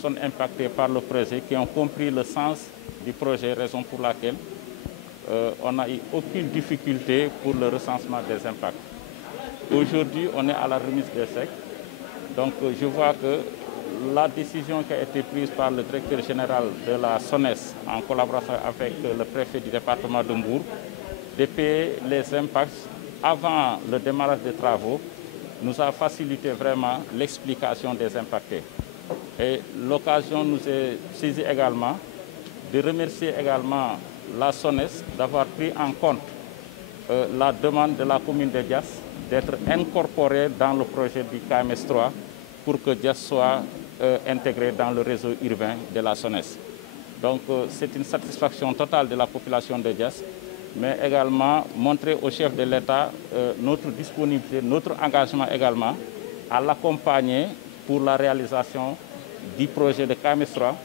personnes impactées par le projet qui ont compris le sens du projet, raison pour laquelle on n'a eu aucune difficulté pour le recensement des impacts. Aujourd'hui, on est à la remise des chèques. Donc je vois que la décision qui a été prise par le directeur général de la SONES en collaboration avec le préfet du département de Mbour de payer les impacts avant le démarrage des travaux nous a facilité vraiment l'explication des impactés. Et l'occasion nous est saisie également de remercier également la SONES d'avoir pris en compte la demande de la commune de Diass d'être incorporée dans le projet du KMS 3 pour que Diass soit intégré dans le réseau urbain de la SONES. Donc c'est une satisfaction totale de la population de Diass, mais également montrer au chef de l'État notre disponibilité, notre engagement également à l'accompagner pour la réalisation du projet de KMS 3,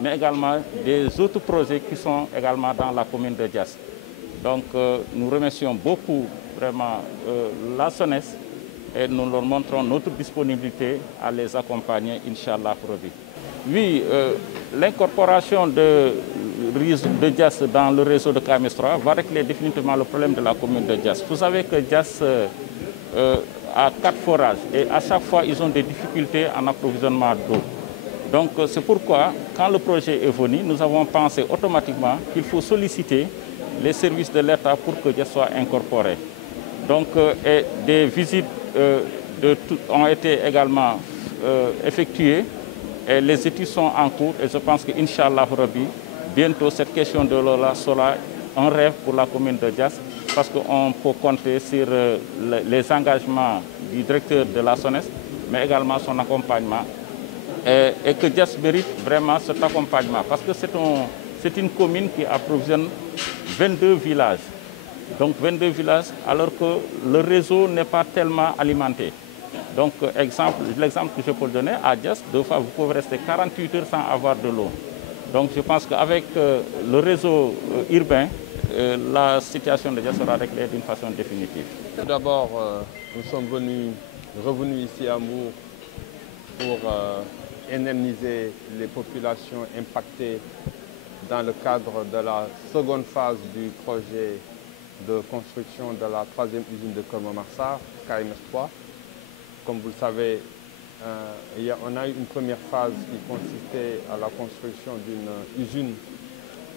mais également des autres projets qui sont également dans la commune de Diass. Donc nous remercions beaucoup vraiment la SONES et nous leur montrons notre disponibilité à les accompagner, Inch'Allah Rabbi. Oui, l'incorporation de Diass dans le réseau de KMS 3 va régler définitivement le problème de la commune de Diass. Vous savez que Diass a 4 forages et à chaque fois ils ont des difficultés en approvisionnement d'eau. Donc c'est pourquoi, quand le projet est venu, nous avons pensé automatiquement qu'il faut solliciter les services de l'État pour que Diass soit incorporé. Donc des visites ont été également effectuées et les études sont en cours et je pense que Inch'Allah Rabbi, bientôt cette question de l'eau sera un rêve pour la commune de Diass parce qu'on peut compter sur les engagements du directeur de la SONES, mais également son accompagnement. Et que Diass mérite vraiment cet accompagnement parce que c'est une commune qui approvisionne 22 villages. Donc 22 villages alors que le réseau n'est pas tellement alimenté. Donc l'exemple que je peux donner, à Diass, deux fois vous pouvez rester 48 heures sans avoir de l'eau. Donc je pense qu'avec le réseau urbain, la situation de Diass sera réglée d'une façon définitive. Tout d'abord, nous sommes revenus ici à Mbour pour indemniser les populations impactées dans le cadre de la seconde phase du projet de construction de la 3e usine de Keur Momar Sarr, KMS 3. Comme vous le savez, on a eu une première phase qui consistait à la construction d'une usine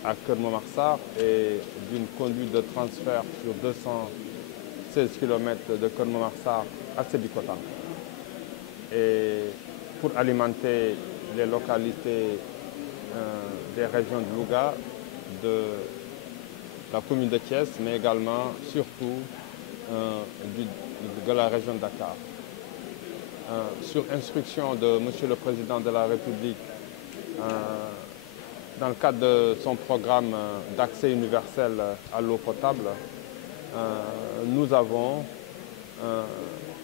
à Keur Momar Sarr et d'une conduite de transfert sur 216 km de Keur Momar Sarr à Sébikotane. Et pour alimenter les localités des régions de Louga, de la commune de Thiès, mais également, surtout, de la région de Dakar. Sur instruction de Monsieur le Président de la République, dans le cadre de son programme d'accès universel à l'eau potable, nous avons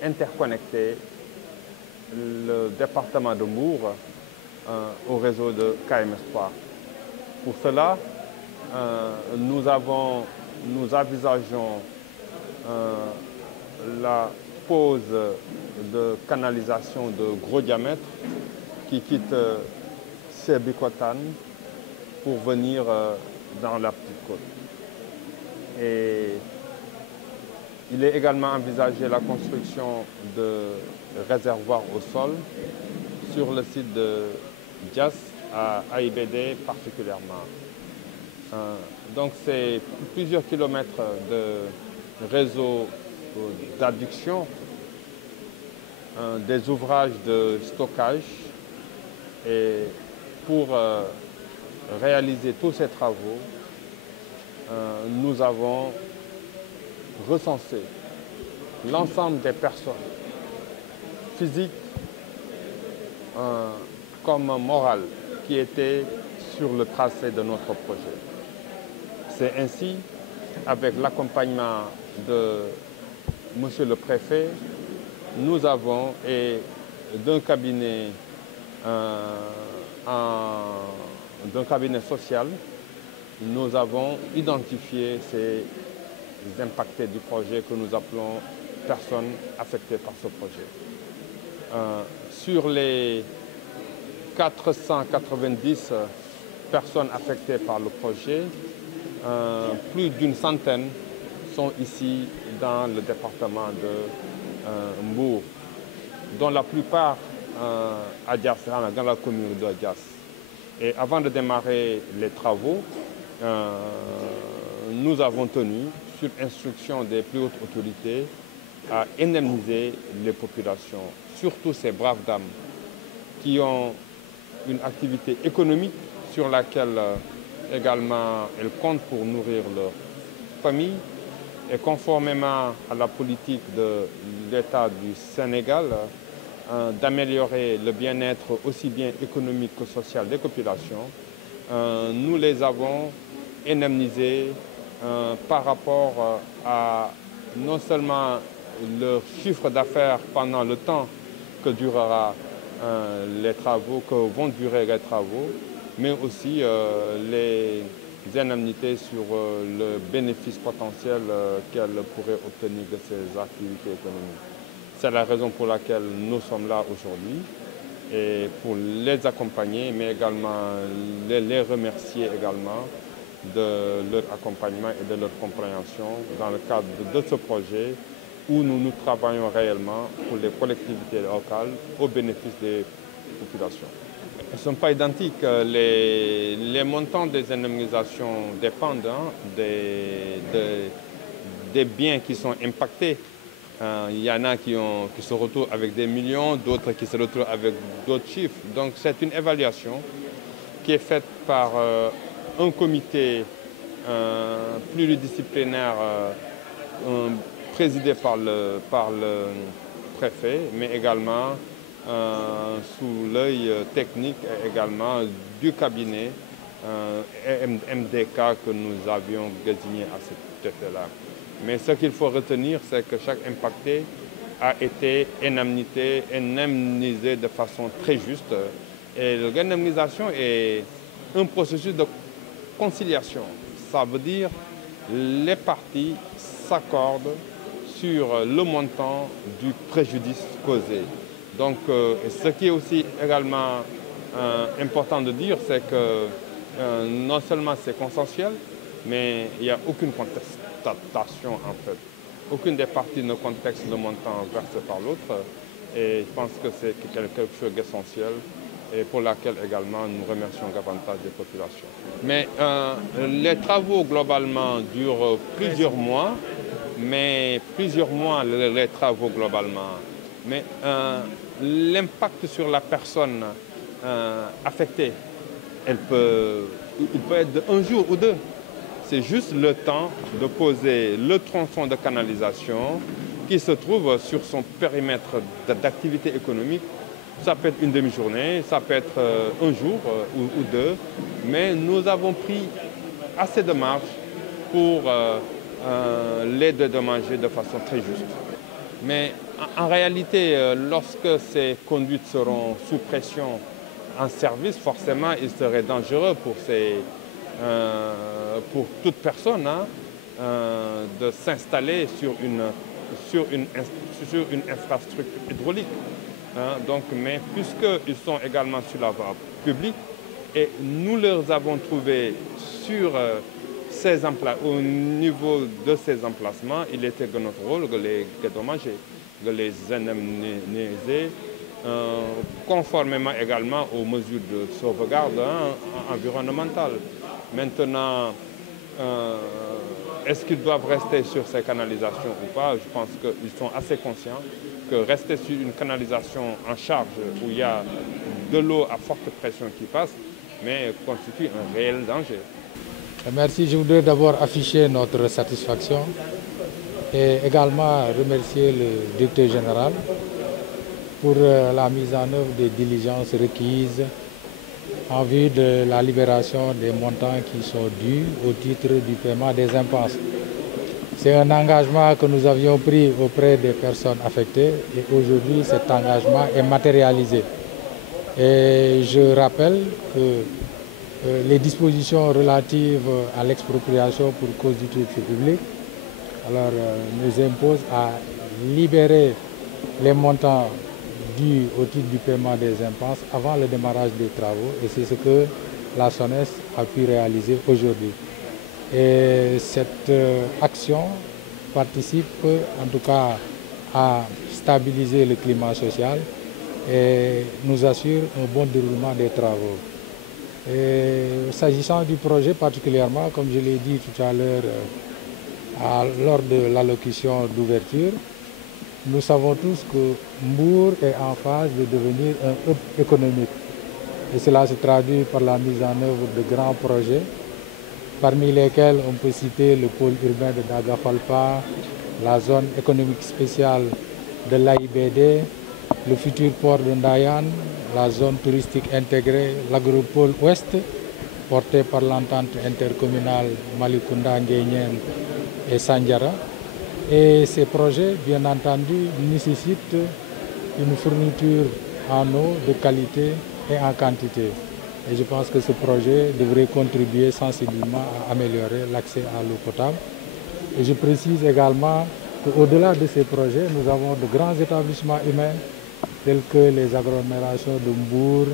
interconnecté le département de Mbour au réseau de KMS 3. Pour cela, nous envisageons la pose de canalisation de gros diamètre qui quitte Sébikotane pour venir dans la petite côte. Et il est également envisagé la construction de réservoirs au sol sur le site de Diass à AIBD particulièrement. Donc c'est plusieurs kilomètres de réseau d'adduction, des ouvrages de stockage et pour réaliser tous ces travaux, nous avons recensé l'ensemble des personnes physiques comme morales qui étaient sur le tracé de notre projet. C'est ainsi, avec l'accompagnement de Monsieur le Préfet, nous avons, et d'un cabinet social, nous avons identifié ces impactés du projet que nous appelons personnes affectées par ce projet. Sur les 490 personnes affectées par le projet. Plus d'une centaine sont ici dans le département de Mbour, dont la plupart à Diass, dans la commune de Diass. Et avant de démarrer les travaux, nous avons tenu, sur instruction des plus hautes autorités, à indemniser les populations, surtout ces braves dames qui ont une activité économique sur laquelle également elles comptent pour nourrir leur famille. Et conformément à la politique de l'État du Sénégal, d'améliorer le bien-être aussi bien économique que social des populations, nous les avons indemnisés par rapport à non seulement leur chiffre d'affaires pendant le temps que durera les travaux, que vont durer les travaux, mais aussi les indemnités sur le bénéfice potentiel qu'elles pourraient obtenir de ces activités économiques. C'est la raison pour laquelle nous sommes là aujourd'hui, et pour les accompagner, mais également les remercier également de leur accompagnement et de leur compréhension dans le cadre de ce projet où nous travaillons réellement pour les collectivités locales au bénéfice des populations. Ils ne sont pas identiques. Les montants des indemnisations dépendent des biens qui sont impactés. Il y en a qui se retrouvent avec des millions, d'autres qui se retrouvent avec d'autres chiffres. Donc c'est une évaluation qui est faite par un comité pluridisciplinaire présidé par le préfet, mais également sous l'œil technique également du cabinet MDK que nous avions désigné à cet effet-là. Mais ce qu'il faut retenir, c'est que chaque impacté a été indemnisé de façon très juste. Et l'indemnisation est un processus de conciliation. Ça veut dire que les parties s'accordent sur le montant du préjudice causé. Donc, ce qui est aussi également important de dire, c'est que non seulement c'est consensuel, mais il n'y a aucune contestation en fait. Aucune des parties ne conteste le montant versé par l'autre. Et je pense que c'est quelque chose d'essentiel et pour laquelle également nous remercions davantage des populations. Mais les travaux globalement durent plusieurs mois, les travaux globalement. Mais l'impact sur la personne affectée, il peut être d'un jour ou deux. C'est juste le temps de poser le tronçon de canalisation qui se trouve sur son périmètre d'activité économique. Ça peut être une demi-journée, ça peut être un jour ou deux, mais nous avons pris assez de marge pour les dédommager de façon très juste. Mais en réalité, lorsque ces conduites seront sous pression en service, forcément, il serait dangereux pour toute personne de s'installer sur une infrastructure hydraulique. Mais puisqu'ils sont également sur la voie publique, et nous les avons trouvés au niveau de ces emplacements, il était de notre rôle de les dédommager, de les indemniser, conformément également aux mesures de sauvegarde environnementale. Maintenant, est-ce qu'ils doivent rester sur ces canalisations ou pas? Je pense qu'ils sont assez conscients que rester sur une canalisation en charge où il y a de l'eau à forte pression qui passe, mais constitue un réel danger. Merci. Je voudrais d'abord afficher notre satisfaction et également remercier le directeur général pour la mise en œuvre des diligences requises en vue de la libération des montants qui sont dus au titre du paiement des impenses. C'est un engagement que nous avions pris auprès des personnes affectées et aujourd'hui cet engagement est matérialisé. Et je rappelle que les dispositions relatives à l'expropriation pour cause d'utilité publique nous imposent à libérer les montants dues au titre du paiement des impasses avant le démarrage des travaux et c'est ce que la SONES a pu réaliser aujourd'hui. Et cette action participe en tout cas à stabiliser le climat social et nous assure un bon déroulement des travaux. S'agissant du projet particulièrement, comme je l'ai dit tout à l'heure lors de l'allocution d'ouverture, nous savons tous que Mbour est en phase de devenir un hub économique. Et cela se traduit par la mise en œuvre de grands projets, parmi lesquels on peut citer le pôle urbain de Dagafalpa, la zone économique spéciale de l'AIBD, le futur port de Ndayan, la zone touristique intégrée, l'agropole ouest, porté par l'entente intercommunale Malicounda-Nguyen et Sandiara. Et ces projets, bien entendu, nécessitent une fourniture en eau de qualité et en quantité. Et je pense que ce projet devrait contribuer sensiblement à améliorer l'accès à l'eau potable. Et je précise également qu'au-delà de ces projets, nous avons de grands établissements humains tels que les agglomérations de Mbour,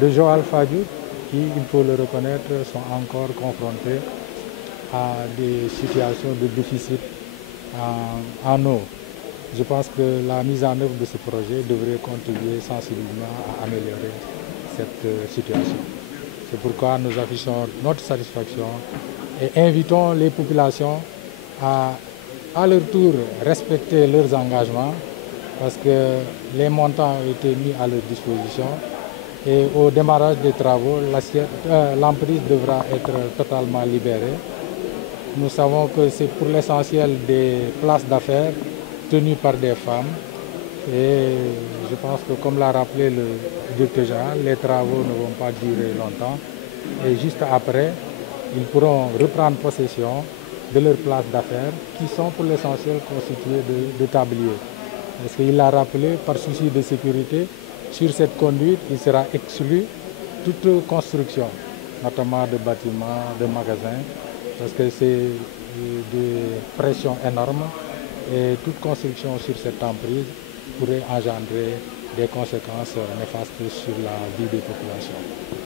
de Joal-Fadiouth, qui, il faut le reconnaître, sont encore confrontés à des situations de déficit en eau. Je pense que la mise en œuvre de ce projet devrait contribuer sensiblement à améliorer cette situation. C'est pourquoi nous affichons notre satisfaction et invitons les populations à leur tour respecter leurs engagements parce que les montants ont été mis à leur disposition et au démarrage des travaux, l'emprise devra être totalement libérée. Nous savons que c'est pour l'essentiel des places d'affaires tenues par des femmes et je pense que comme l'a rappelé le directeur général, les travaux ne vont pas durer longtemps et juste après, ils pourront reprendre possession de leurs places d'affaires qui sont pour l'essentiel constituées de tabliers. Parce qu'il l'a rappelé, par souci de sécurité, sur cette conduite, il sera exclu toute construction, notamment de bâtiments, de magasins, parce que c'est des pressions énormes et toute construction sur cette emprise pourrait engendrer des conséquences néfastes sur la vie des populations.